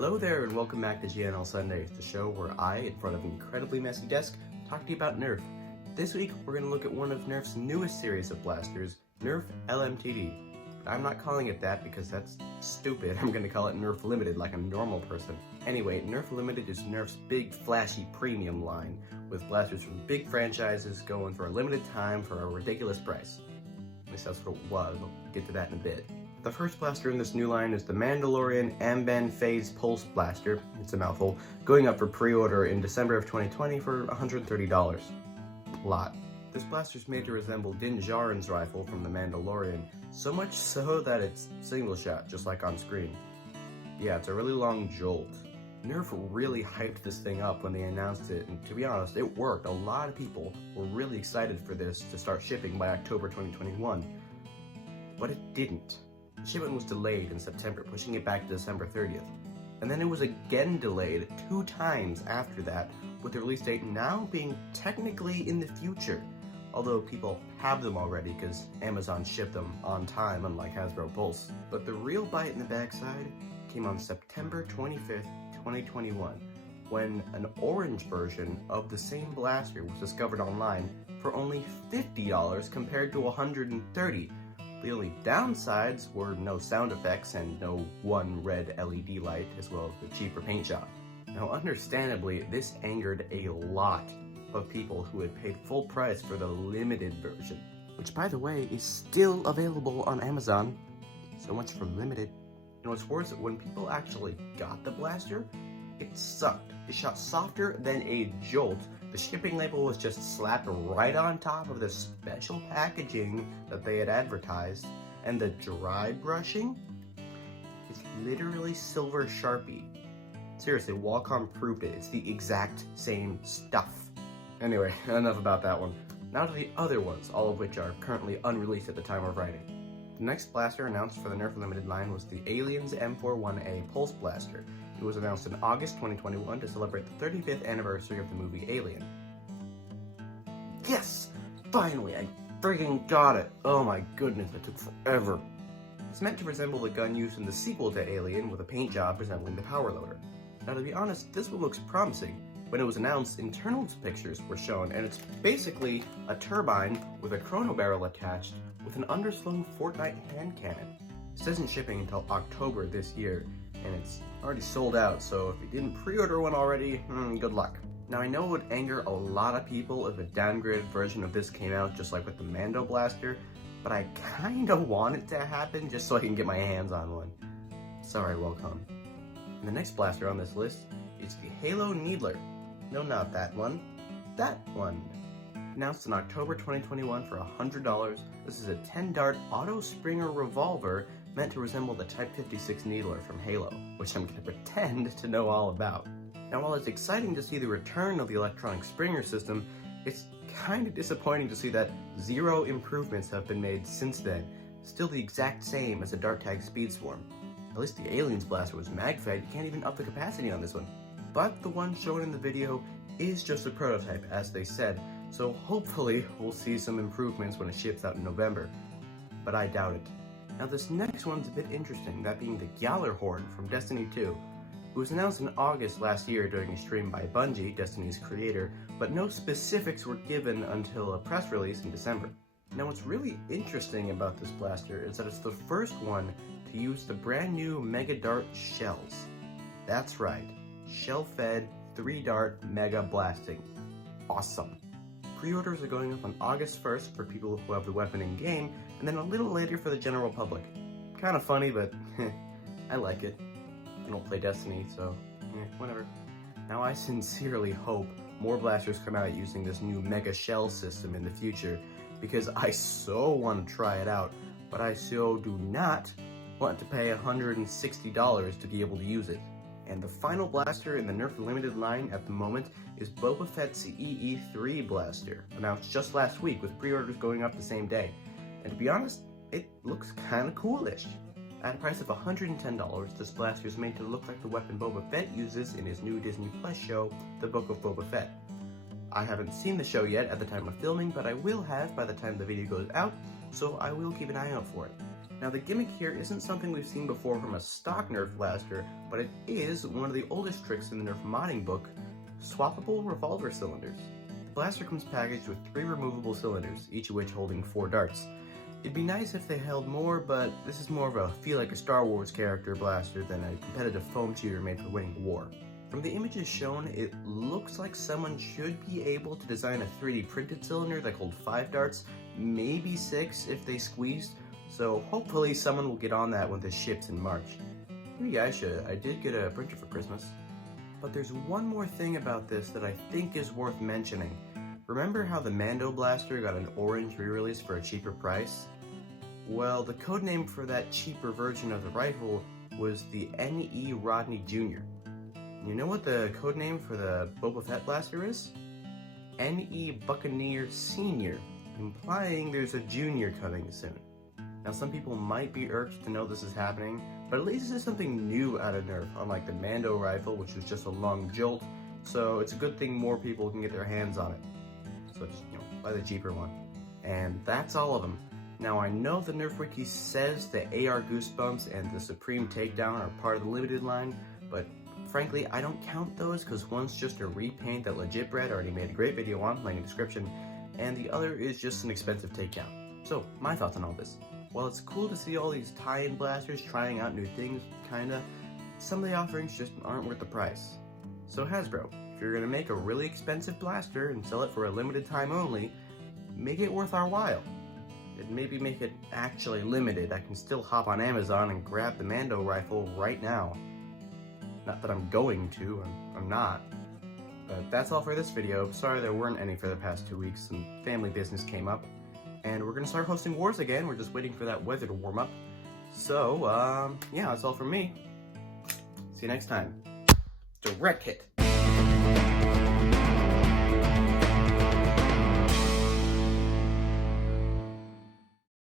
Hello there and welcome back to GNL Sundays, the show where I, in front of an incredibly messy desk, talk to you about Nerf. This week, we're going to look at one of Nerf's newest series of blasters, Nerf LMTD. But I'm not calling it that because that's stupid. I'm going to call it Nerf Limited like a normal person. Anyway, Nerf Limited is Nerf's big, flashy premium line, with blasters from big franchises going for a limited time for a ridiculous price. At least that's what it was. I'll get to that in a bit. The first blaster in this new line is the Mandalorian Amban Phase Pulse Blaster, it's a mouthful, going up for pre-order in December of 2020 for $130. A lot. This blaster is made to resemble Din Djarin's rifle from the Mandalorian, so much so that it's single shot, just like on screen. Yeah, it's a really long jolt. Nerf really hyped this thing up when they announced it, and to be honest, it worked. A lot of people were really excited for this to start shipping by October 2021. But it didn't. The shipment was delayed in September, pushing it back to December 30th. And then it was again delayed 2 times after that, with the release date now being technically in the future. Although people have them already because Amazon shipped them on time, unlike Hasbro Pulse. But the real bite in the backside came on September 25th, 2021, when an orange version of the same blaster was discovered online for only $50 compared to $130. The only downsides were no sound effects and no one red LED light, as well as the cheaper paint job. Now, understandably, this angered a lot of people who had paid full price for the limited version, which, by the way, is still available on Amazon. So much for limited. And what's worse, when people actually got the blaster, it sucked. It shot softer than a jolt. The shipping label was just slapped right on top of the special packaging that they had advertised, and the dry brushing is literally silver Sharpie. Seriously, Wacom proved it. It's the exact same stuff. Anyway, enough about that one. Now to the other ones, all of which are currently unreleased at the time of writing. The next blaster announced for the Nerf Limited line was the Aliens M41A Pulse Blaster. It was announced in August 2021 to celebrate the 35th anniversary of the movie Alien. Yes! Finally, I friggin' got it! Oh my goodness, it took forever. It's meant to resemble the gun used in the sequel to Alien, with a paint job resembling the power loader. Now, to be honest, this one looks promising. When it was announced, internal pictures were shown, and it's basically a turbine with a chrono barrel attached with an underslung Fortnite hand cannon. This isn't shipping until October this year, and it's already sold out, so if you didn't pre-order one already, good luck. Now, I know it would anger a lot of people if a downgraded version of this came out just like with the Mando Blaster, but I kinda want it to happen just so I can get my hands on one. Sorry, Wacom. And the next blaster on this list is the Halo Needler. No, not that one. That one. Announced in October 2021 for $100, this is a 10-dart auto-springer revolver meant to resemble the Type 56 Needler from Halo, which I'm going to pretend to know all about. Now, while it's exciting to see the return of the electronic springer system, it's kind of disappointing to see that 0 improvements have been made since then, still the exact same as the Dart Tag Speedstorm. At least the Aliens blaster was mag-fed, you can't even up the capacity on this one. But the one shown in the video is just a prototype, as they said, so hopefully we'll see some improvements when it ships out in November. But I doubt it. Now, this next one's a bit interesting, that being the Gjallarhorn from Destiny 2. It was announced in August last year during a stream by Bungie, Destiny's creator, but no specifics were given until a press release in December. Now, what's really interesting about this blaster is that it's the first one to use the brand new Mega Dart shells. That's right, shell-fed 3-dart Mega Blasting. Awesome. Pre-orders are going up on August 1st for people who have the weapon in-game, and then a little later for the general public. Kind of funny, but I like it. I don't play Destiny, so whatever. Now, I sincerely hope more blasters come out using this new Mega Shell system in the future, because I so want to try it out, but I so do not want to pay $160 to be able to use it. And the final blaster in the Nerf Limited line at the moment is Boba Fett's EE3 blaster, announced just last week with pre-orders going up the same day. And to be honest, it looks kinda coolish. At a price of $110, this blaster is made to look like the weapon Boba Fett uses in his new Disney Plus show, The Book of Boba Fett. I haven't seen the show yet at the time of filming, but I will have by the time the video goes out, so I will keep an eye out for it. Now the gimmick here isn't something we've seen before from a stock Nerf blaster, but it is one of the oldest tricks in the Nerf modding book, swappable revolver cylinders. The blaster comes packaged with 3 removable cylinders, each of which holding 4 darts. It'd be nice if they held more, but this is more of a feel like a Star Wars character blaster than a competitive foam shooter made for winning war. From the images shown, it looks like someone should be able to design a 3D printed cylinder that hold 5 darts, maybe 6 if they squeezed, so hopefully someone will get on that when this ships in March. Maybe I should. I did get a printer for Christmas. But there's one more thing about this that I think is worth mentioning. Remember how the Mando blaster got an orange re-release for a cheaper price? Well, the codename for that cheaper version of the rifle was the NE Rodney Jr. You know what the codename for the Boba Fett blaster is? NE Buccaneer Sr., implying there's a junior coming soon. Now some people might be irked to know this is happening, but at least this is something new out of Nerf, unlike the Mando rifle, which was just a long jolt, so it's a good thing more people can get their hands on it. So just, buy the cheaper one. And that's all of them. Now I know the Nerf Wiki says the AR Goosebumps and the Supreme Takedown are part of the limited line, but frankly I don't count those because one's just a repaint that Legit Bread already made a great video on, link in the description, and the other is just an expensive takedown. So, my thoughts on all this. While it's cool to see all these tie-in blasters trying out new things, kinda, some of the offerings just aren't worth the price. So Hasbro, if you're gonna make a really expensive blaster and sell it for a limited time only, make it worth our while. And maybe make it actually limited. I can still hop on Amazon and grab the Mando rifle right now. Not that I'm going to, I'm not. But that's all for this video. Sorry there weren't any for the past 2 weeks, some family business came up. And we're gonna start hosting wars again, we're just waiting for that weather to warm up. So, yeah, that's all from me. See you next time. Direct hit.